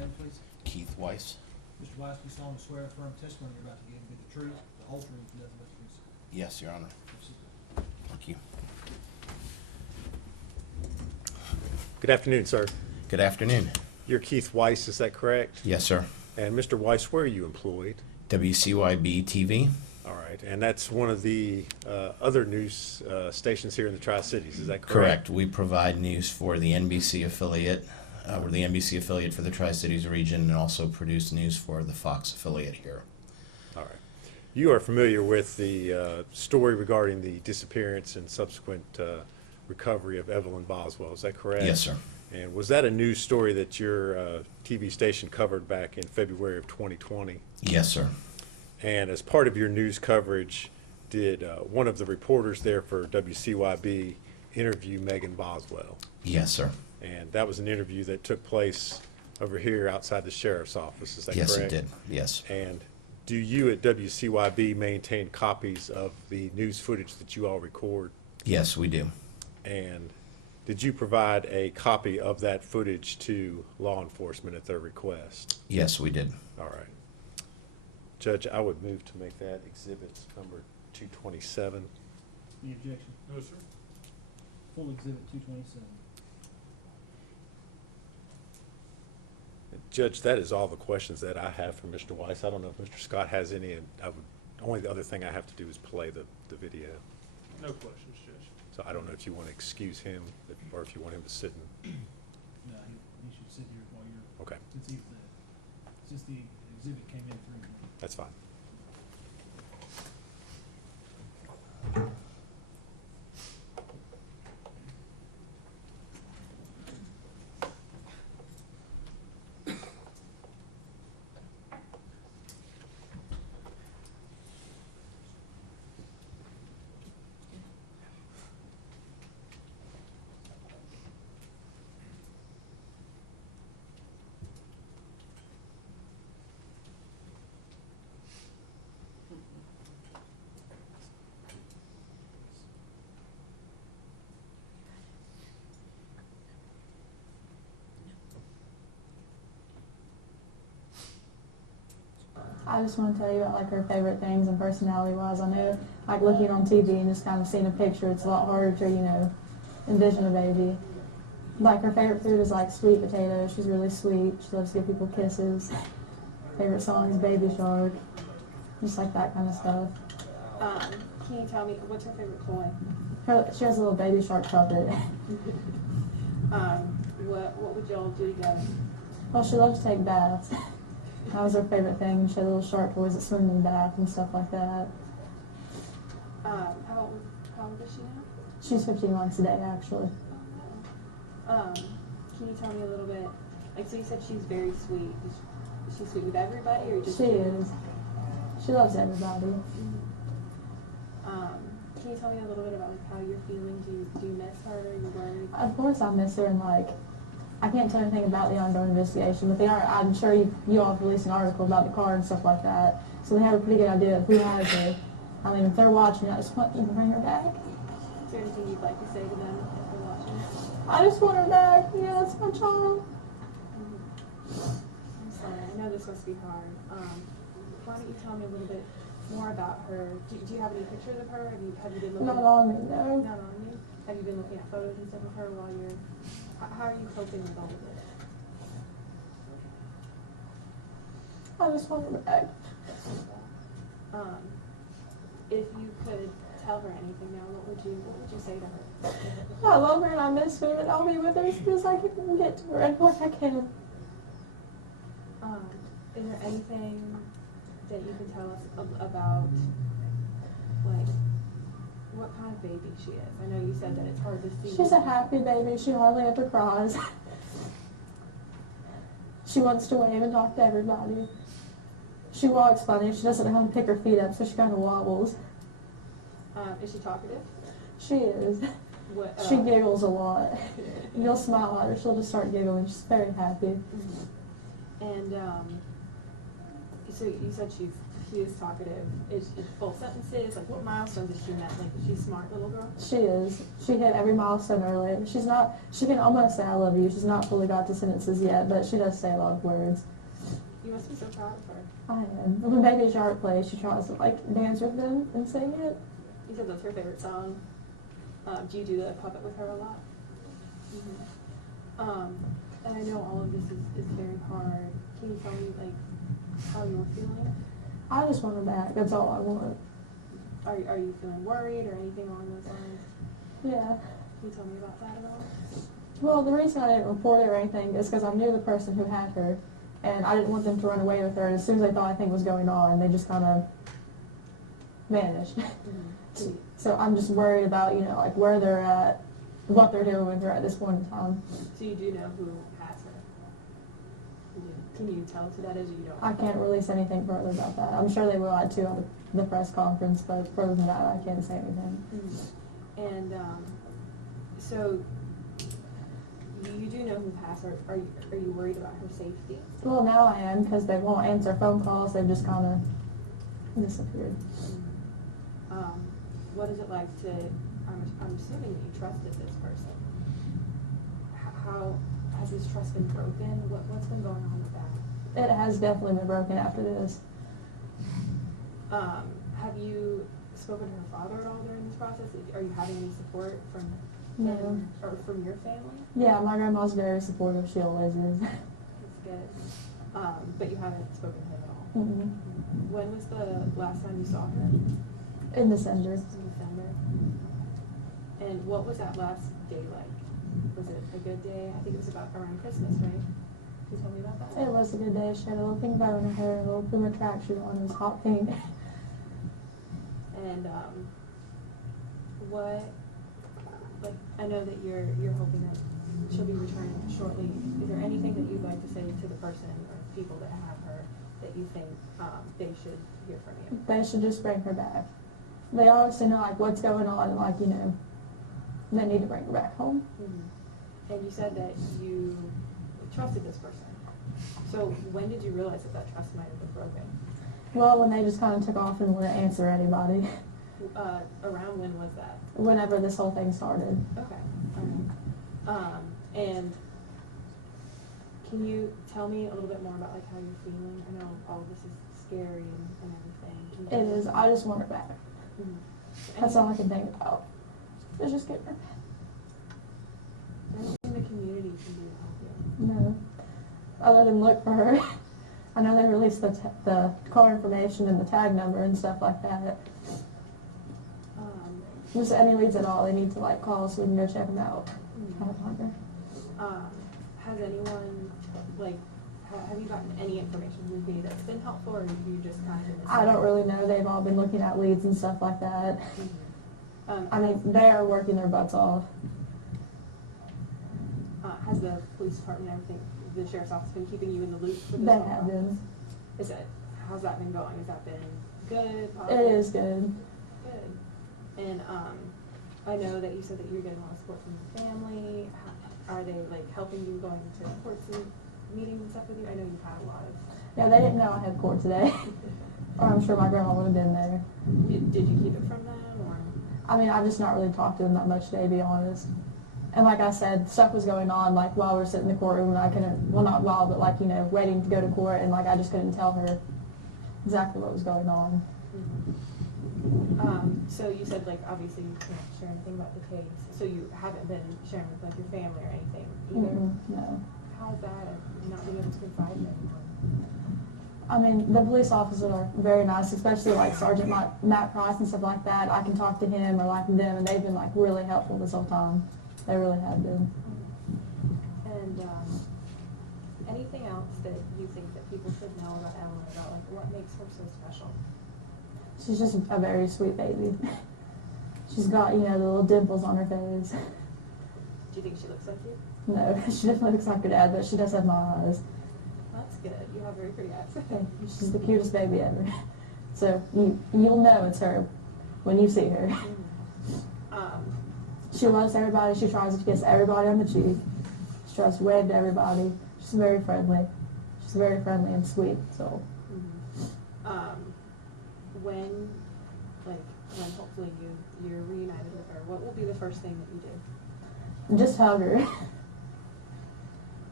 name, please? Keith Weiss. Mr. Weiss, do you solemnly swear affirm testimony you're about to give will be the truth, the whole truth, and nothing but the truth? Yes, Your Honor. Thank you. Good afternoon, sir. Good afternoon. You're Keith Weiss, is that correct? Yes, sir. And Mr. Weiss, where are you employed? WCYB TV. All right, and that's one of the other news stations here in the Tri-Cities, is that correct? Correct. We provide news for the NBC affiliate. We're the NBC affiliate for the Tri-Cities region and also produce news for the Fox affiliate here. All right. You are familiar with the story regarding the disappearance and subsequent recovery of Evelyn Boswell, is that correct? Yes, sir. And was that a news story that your TV station covered back in February of 2020? Yes, sir. And as part of your news coverage, did one of the reporters there for WCYB interview Megan Boswell? Yes, sir. And that was an interview that took place over here outside the sheriff's office, is that Yes, correct? it did. Yes. And do you at WCYB maintain copies of the news footage that you all record? Yes, we do. And did you provide a copy of that footage to law enforcement at their request? Yes, we did. All right. Judge, I would move to make that exhibit number 227. Any objection? No, sir. Full exhibit 227. Judge, that is all the questions that I have for Mr. Weiss. I don't know if Mr. Scott has any, and only the other thing I have to do is play the video. No questions, Judge. So I don't know if you want to excuse him or if you want him to sit and, No, he should sit here while you're, okay, since the exhibit came in through. that's fine. I just want to tell you about like her favorite things and personality wise. I know like looking on TV and just kind of seeing a picture, it's a lot harder to, envision a baby. Like her favorite food is like sweet potato. She's really sweet. She loves to give people kisses. Favorite song is Baby Shark. Just like that kind of stuff. Can you tell me, what's her favorite toy? She has a little Baby Shark puppet. What would y'all do together? Well, she loves to take baths. That was her favorite thing. She had little shark toys that swim in the bath and stuff like that. How old is she now? She's 15 months today, actually. Can you tell me a little bit, like, so you said she's very sweet. Is she sweet with everybody, or just She is. She loves everybody. Can you tell me a little bit about like, how you're feeling? Do you miss her? Are you worried? Of course I miss her, and I can't tell anything about the ongoing investigation, but I'm sure you all have released an article about the car and stuff like that, so they have a pretty good idea of who has her. I mean, if they're watching, I just want you to bring her back. Is there anything you'd like to say to them if they're watching? I just want her back. It's my child. I'm sorry, I know this must be hard. Why don't you tell me a little bit more about her? Do you have any pictures of her? Have you been looking? Not on me, no. Not on you? Have you been looking at photos and stuff of her while you're... How are you coping with all of this? I just want her back. If you could tell her anything now, what would you say to her? I love her and I miss her, and I'll be with her as soon as I can get to her and what I can. Is there anything that you can tell us about, like, what kind of baby she is? I know you said that it's hard to see. She's a happy baby. She hardly ever cries. She wants to wave and talk to everybody. She walks funny. She doesn't know how to pick her feet up, so she kind of wobbles. Is she talkative? She is. What, She giggles a lot. You'll smile at her, she'll just start giggling. She's very happy. And so you said she's She is talkative. Is it full sentences? Like, what milestones has she met? Like, is she a smart little girl? She is. She hit every milestone early. She's not, she can almost say I love you. She's not fully got to sentences yet, but she does say a lot of words. You must be so proud of her. I am. When Baby Shark plays, she tries to like dance with them and sing it. You said that's her favorite song. Do you do the puppet with her a lot? And I know all of this is very hard. Can you tell me, like, how you're feeling? I just want her back. That's all I want. Are you feeling worried or anything along those lines? Yeah. Can you tell me about that at all? Well, the reason I didn't report it or anything is because I knew the person who had her, and I didn't want them to run away with her. And as soon as they thought anything was going on, they just kind of vanished. So I'm just worried about, you know, like where they're at, what they're doing with her at this point in time. So you do know who has her? Can you tell us who that is, or you don't? I can't release anything further about that. I'm sure they will at the press conference, but further than that, I can't say anything. And so you do know who has her. Are you worried about her safety? Well, now I am, because they won't answer phone calls. They've just kind of disappeared. What is it like to? I'm assuming that you trusted this person. How has this trust been broken? What's been going on with that? It has definitely been broken after this. Have you spoken to her father at all during this process? Are you having any support from No. him or from your family? Yeah, my grandma's very supportive. She always is. That's good. But you haven't spoken to him at all. When was the last time you saw her? In December. In December. And what was that last day like? Was it a good day? I think it was about around Christmas, right? Can you tell me about that? It was a good day. She had a little pink bow in her hair, a little Puma tracksuit on. It was hot pink. And what, like, I know that you're hoping that she'll be returning shortly. Is there anything that you'd like to say to the person or people that have her that you think they should hear from you? They should just bring her back. They obviously know like what's going on, and like, you know, they need to bring her back home. And you said that you trusted this person. So when did you realize that trust might have been broken? Well, when they just kind of took off and wouldn't answer anybody. Around when was that? Whenever this whole thing started. Okay. And can you tell me a little bit more about like how you're feeling? I know all of this is scary and everything. It is. I just want her back. That's all I can think about. Is just get her back. Anything the community can do to help you? No. Other than look for her. I know they released the car information and the tag number and stuff like that. Just any leads at all, they need to like call so we can go check them out. Try to find her. Has anyone, like, have you gotten any information from the that's been helpful, or you just kind of? I don't really know. They've all been looking at leads and stuff like that. I mean, they are working their butts off. Has the police department and everything, the sheriff's office, been keeping you in the loop for this? They whole have process? been. How's that been going? Has that been good? It Positive? is good. Good. And I know that you said that you're getting a lot of support from your family. Are they like helping you going to courts and meetings and stuff with you? I know you've had a lot of. Yeah, they didn't know I had court today. Or I'm sure my grandma would have been there. Did you keep it from them, or? I mean, I've just not really talked to them that much today, to be honest. And like I said, stuff was going on, like, while we were sitting in the courtroom, and I couldn't, well, not while, but like, you know, waiting to go to court, and like, I just couldn't tell her exactly what was going on. So you said, like, obviously you can't share anything about the case, so you haven't been sharing with, like, your family or anything either? No. How's that, not being able to confide in anyone? I mean, the police officers are very nice, especially like Sergeant Matt Price and stuff like that. I can talk to him or like them, and they've been like really helpful this whole time. They really have been. And anything else that you think that people should know about Evelyn, about like what makes her so special? She's just a very sweet baby. She's got, you know, the little dimples on her face. Do you think she looks like you? No, she definitely looks like her dad, but she does have my eyes. That's good. You have very pretty eyes. She's the cutest baby ever. So you'll know it's her when you see her. She loves everybody. She tries to kiss everybody on the cheek. She tries to wave to everybody. She's very friendly. She's very friendly and sweet. So. when hopefully you're reunited with her, what will be the first thing that you do? Just hug her.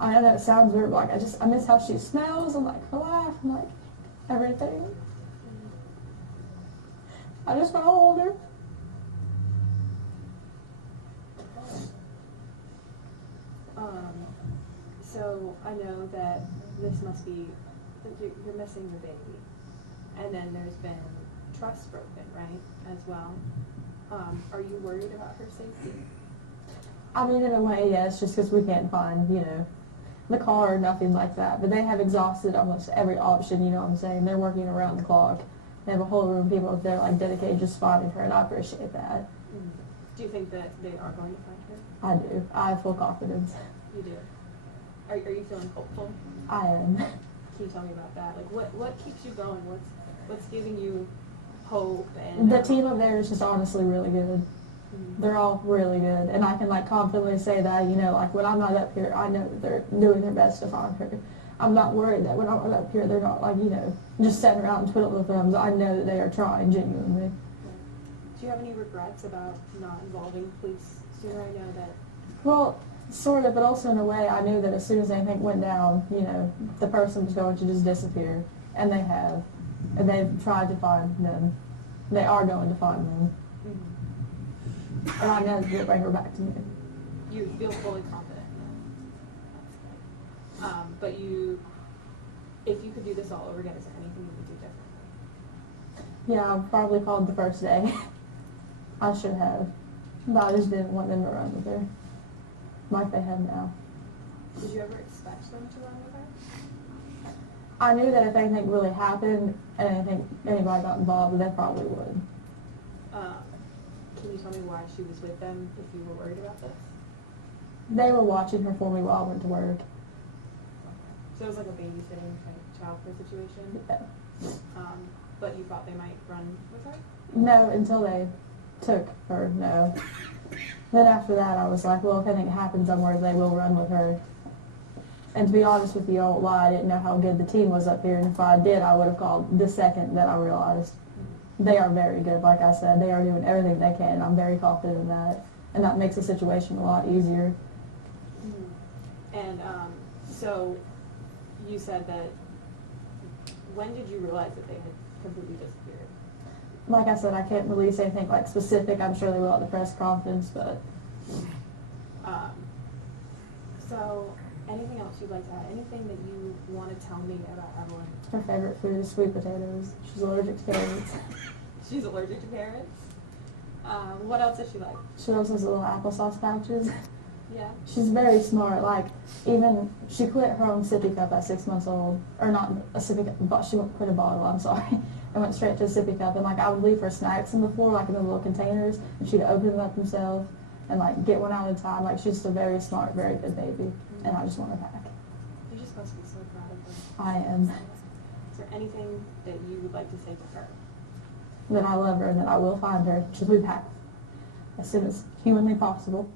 I know that sounds weird, but like I miss how she smells and like her laugh and like everything. I just want to hold her. So I know that this must be, that you're missing your baby, and then there's been trust broken, right, as well. Are you worried about her safety? I mean, in a way, yes, just because we can't find, the car or nothing like that. But they have exhausted almost every option, you know what I'm saying? They're working around the clock. They have a whole room of people up there, like, dedicated just finding her, and I appreciate that. Mm. Do you think that they are going to find her? I do. I have full confidence. You do. Are you feeling hopeful? I am. Can you tell me about that? Like, what keeps you going? What's giving you hope? And The team up there is just honestly really good. Mm-hmm. They're all really good, and I can like confidently say that, like when I'm not up here, I know that they're doing their best to find her. I'm not worried that when I'm not up here, they're not like, just sitting around and twiddling their thumbs. I know that they are trying genuinely. Do you have any regrets about not involving police sooner? I know that. Well, sort of, but also in a way, I knew that as soon as anything went down, the person was going to just disappear, and they have, and they've tried to find them. They are going to find them. Mm-hmm. And I know that they'll bring her back to me. You feel fully confident in that. But if you could do this all over again, is there anything you would do differently? Yeah, I probably called the first day. I should have. But I just didn't want them to run with her. Like they have now. Did you ever expect them to run with her? I knew that if anything really happened and anybody got involved, they probably would. Can you tell me why she was with them if you were worried about this? They were watching her for me while I went to work. So it was like a babysitting kind of childcare situation? Yeah. But you thought they might run with her? No, until they took her, no. Then after that, I was like, well, if anything happens, I'm worried they will run with her. And to be honest with you, I won't lie, I didn't know how good the team was up here, and if I did, I would have called the second that I realized. They are very good, like I said. They are doing everything they can. I'm very confident in that. And that makes the situation a lot easier. Mm-hmm. And so you said that, when did you realize that they had completely disappeared? Like I said, I can't release anything like specific. I'm sure they will at the press conference, but... So, anything else you'd like to add? Anything that you want to tell me about Evelyn? Her favorite food is sweet potatoes. She's allergic to carrots. She's allergic to carrots? What else does she like? She loves those little applesauce pouches. Yeah. She's very smart. Like, even, she quit her own sippy cup at 6 months old. Or not a sippy cup, but she quit a bottle, I'm sorry. And went straight to a sippy cup. And, like, I would leave her snacks on the floor, like in the little containers. And she'd open them up herself and, like, get one out at a time. Like, she's just a very smart, very good baby. Mm-hmm. And I just want her back. You're just supposed to be so proud of her. I am. Is there anything that you would like to say to her? That I love her and that I will find her. She'll be back as soon as humanly possible.